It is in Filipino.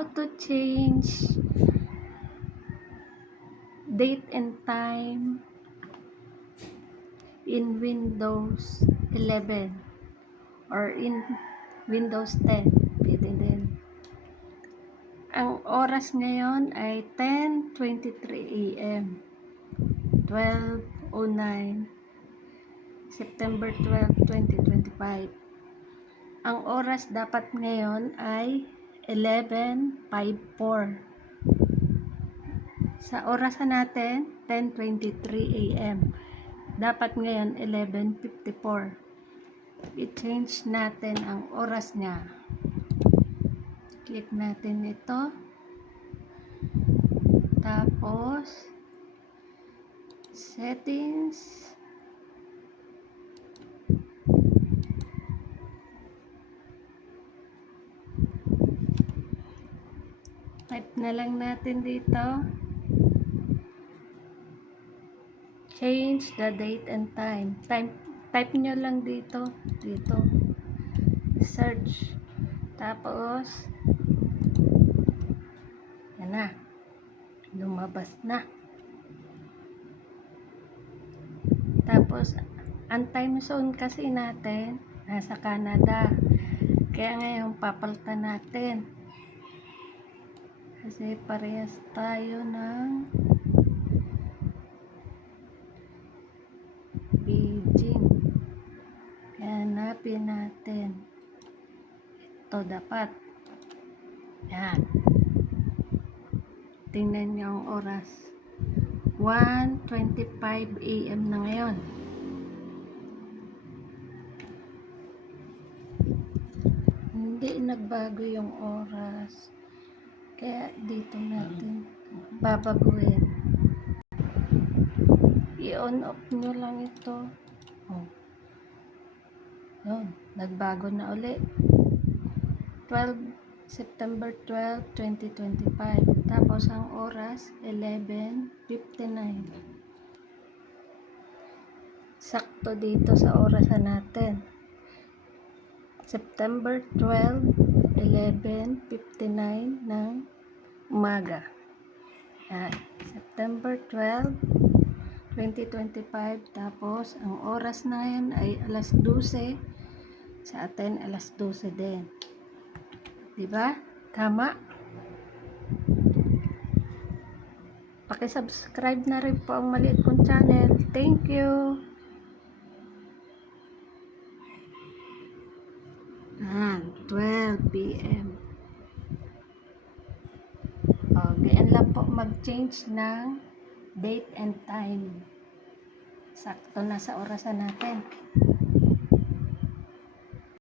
how to change date and time in Windows 11 or in Windows 10. Pwede din. Ang oras ngayon ay 10:23 AM, 12:09 September 12, 2025. Ang oras dapat ngayon ay 11:54. Sa orasan natin, 10:23 AM. Dapat ngayon, 11:54. I-change natin ang oras niya. Click natin ito. Tapos, settings. Type na lang natin dito. Change the date and time. Type nyo lang dito. Search. Tapos, yan na. Lumabas na. Tapos, ang time zone kasi natin, nasa Canada. Kaya ngayon, papalitan natin. Kasi parehas tayo ng Beijing. Kaya hanapin natin. Ito dapat. Yan. Tingnan nyo ang oras. 1:25 AM na ngayon. Hindi nagbago yung oras. Kaya dito natin babaguhin. I-on off nyo lang ito. Yun, nagbago na uli. September 12, 2025. Tapos ang oras 11:59. Sakto dito sa orasan natin. September 12, 11:59 ng umaga. Yan. September 12, 2025. Tapos ang oras na yan ay alas 12. Sa atin alas 12 din. Diba? Tama? Paki-subscribe na rin po ang maliit kong channel. Thank you. 12 PM. Ganyan lang po mag-change ng date and time. Sakto na sa orasan natin.